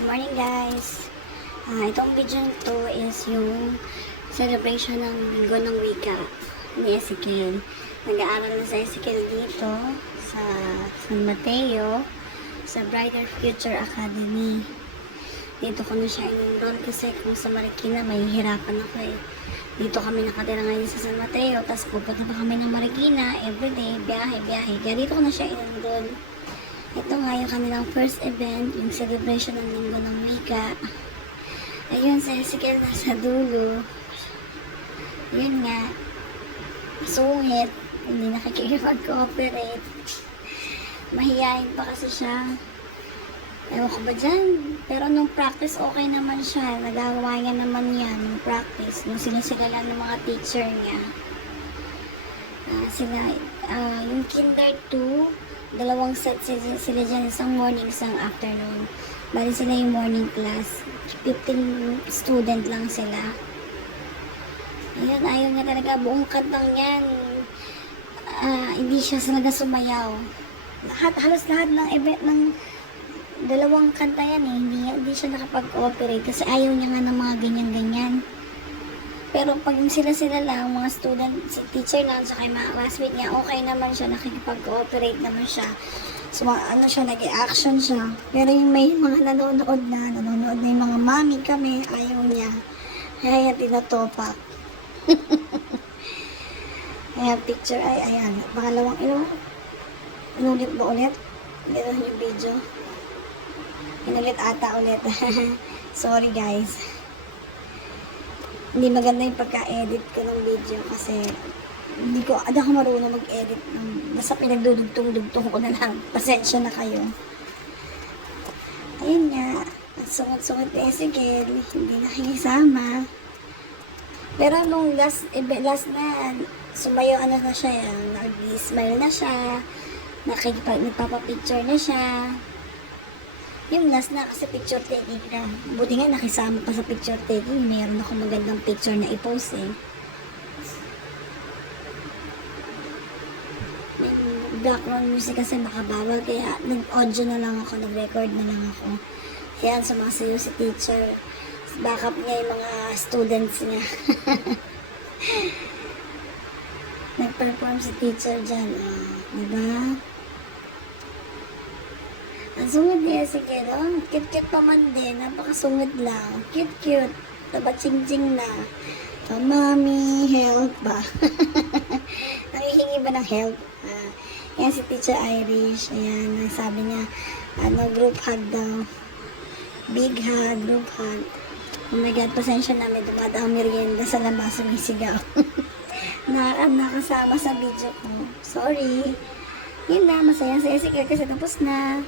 Good morning guys. Itong video to is yung celebration ng Linggo ng Wika ni Ezekiel. Nag-aaral na sa Ezekiel dito sa San Mateo sa Brighter Future Academy. Dito ko na siya in-enroll kasi kung sa Marikina mahihirapan ako eh. Dito kami nakatira ngayon sa San Mateo, tapos pupunta pa kami ng Marikina everyday, biyahe. Kaya dito ko na siya in-enroll. Ito nga yung kanilang first event, yung celebration ng Linggo ng Wika. Ayun, si Ezekiel nasa dulo. Yun nga, sungit, hindi nakikipag-cooperate. Mahihayin pa kasi siya. Ewan ko ba dyan? Pero nung practice, okay naman siya. Nagagawa niya naman yan, nung practice. Nung sila lang ng mga teacher niya. Yung kinder 2, dalawang set sila dyan, isang morning, isang afternoon. Bali sila yung morning class. 15 student lang sila. Ayun, ayaw niya talaga. Buong kantang yan, hindi siya talaga sumayaw. Halos lahat ng event ng dalawang kanta yan eh. Hindi siya nakapag-cooperate kasi ayaw niya nga ng mga ganyan-ganyan. Pero pag sila lang, mga student, si teacher lang, saka yung mga classmate niya, okay naman siya, nakikipag-cooperate naman siya. So, nag-action siya. Pero yung may mga nanonood na yung mga mami kami, ayaw niya. Kaya tinatopak. Ayan, picture, ayan. Pangalawang inulit mo ulit. Gano'n yung video. Inulit ata ulit. Sorry guys. Hindi maganda yung pagka-edit ko ng video kasi hindi ako marunong mag-edit basta pinagdudugtong-dugtong ko na lang. Pasensya na kayo. Ayun nga, sungot-sungot ni Ezekiel, hindi nakikisama. Pero nung last na, sumayo na siya, nag-smile na siya, nagpapapicture na siya. Yung last na kasi picture taking na. Buti nga nakisama pa sa picture taking. Meron ako magandang picture na i-post eh. May background music kasi makabawal. Kaya nag-audio na lang ako. Nag-record na lang ako. Kaya sumasayo si teacher. Backup niya yung mga students niya. Nag-perform si teacher dyan. Diba? Ang sungod niya si Kero. Cute-cute pa man din. Napakasungod lang. Cute-cute. Taba ching-ching na. Mami, help ba? Nangihingi ba ng help? Yan si Teacher Irish. Ayan, sabi niya, group hug daw. Big hug, group hug. Oh my God, pasensya na. May dumadang merienda sa labas. Sumisigaw. Nakasama sa video ko. Sorry. Yun na, masaya sa Ezekiel kasi tapos na.